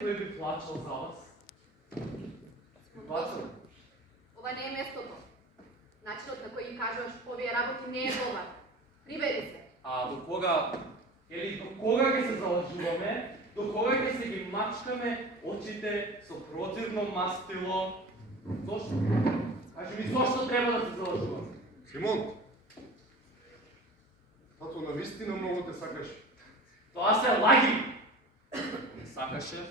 Кой би плачал за вас? Би плачал? Ова не е местото. Начинот на кој ги кажуваш овие работи не е добар. Прибери се. А до кога, или до кога ќе се залажуваме, до кога ќе се ги мачкаме очите со противно мастило? Зошто? Кажи ми, зошто треба да се залажуваме? Симон, тато навистина многу те сакаш. Тоа се лаги! Не сакаше,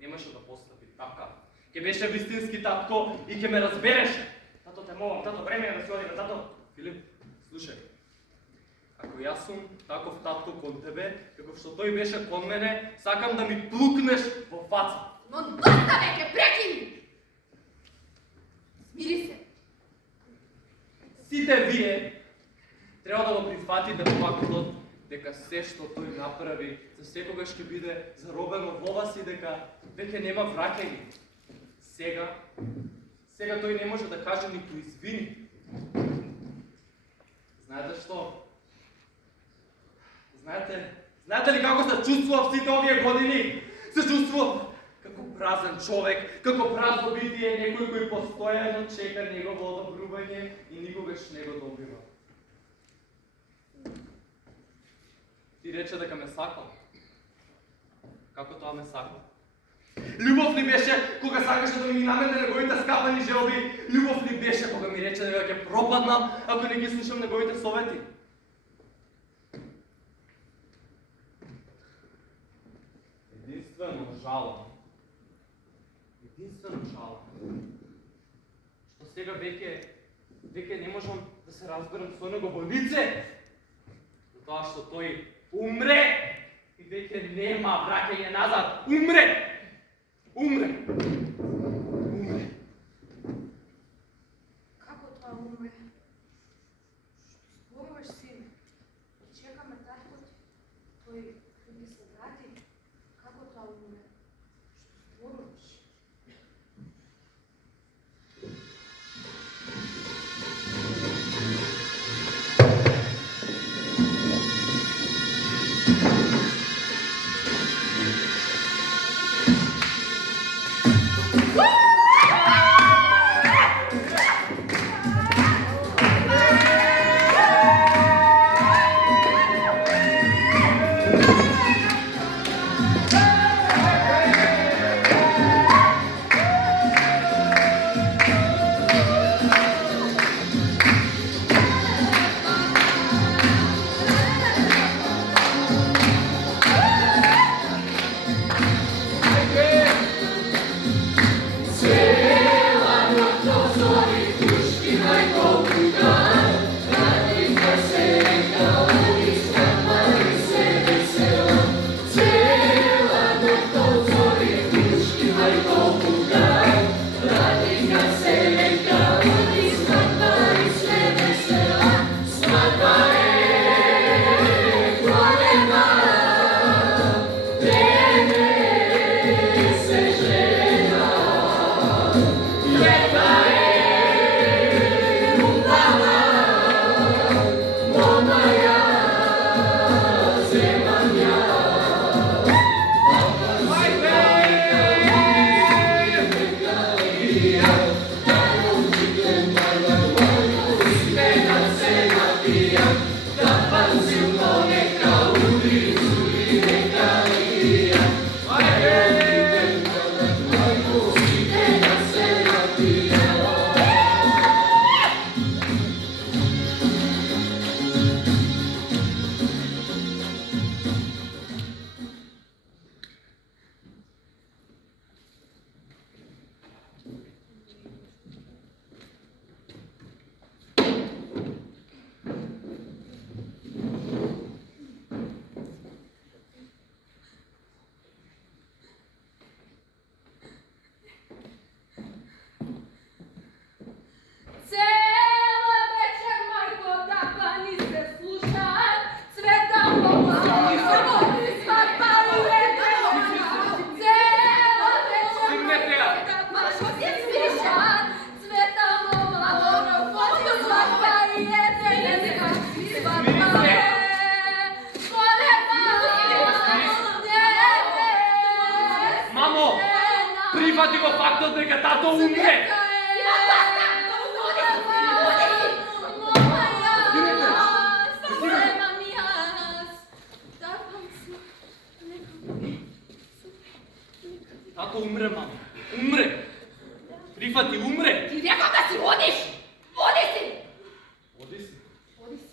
немаше да постапи така. Ке беше вистински татко и ке ме разбереше. Тато те молам, тато време е да си одиме, тато. Филип, слушај, Ако јас сум таков татко кон тебе, како што тој беше кон мене, сакам да ми плукнеш во фаца. Но доста веќе прекини! Смири се. Сите вие треба да го прифатите фактот дека се што тој направи за секогаш ќе биде заробено во вас и дека веќе нема враќање. Сега тој не може да каже ниту извини. Знаете што? Знаете ли како се чувствував сите овие години? Се чувствував како празен човек, како празно битие, некој кој постојано чека негово одобрување и никогаш не го добива. Ти рече дека ме сакал. Како тоа ме сакал? Љубов ли беше кога сакаше да ми наметне неговите скапани желби? Љубов ли беше кога ми рече дека ќе пропаднам ако не ги слушам неговите совети? Единствено жалам. Што сега веќе не можам да се разберам со него во лице. Затоа што тој умре и веќе нема враќање назад. Умре! Како тоа умре? Што зборуваш, сине? Чекаме таткот. Тој ќе се врати. Како тоа умре? Што зборуваш? Прифати го фактот дека тато умре! Тато умре, мама. Умре! Прифати, умре! Ти рекам да си одиш! Оди си! Оди си. Оди си.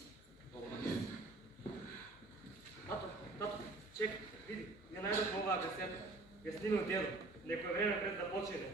Тато, чекай, види, ја најдов оваа касета. Ја снимил дедо, некој време пред да почине.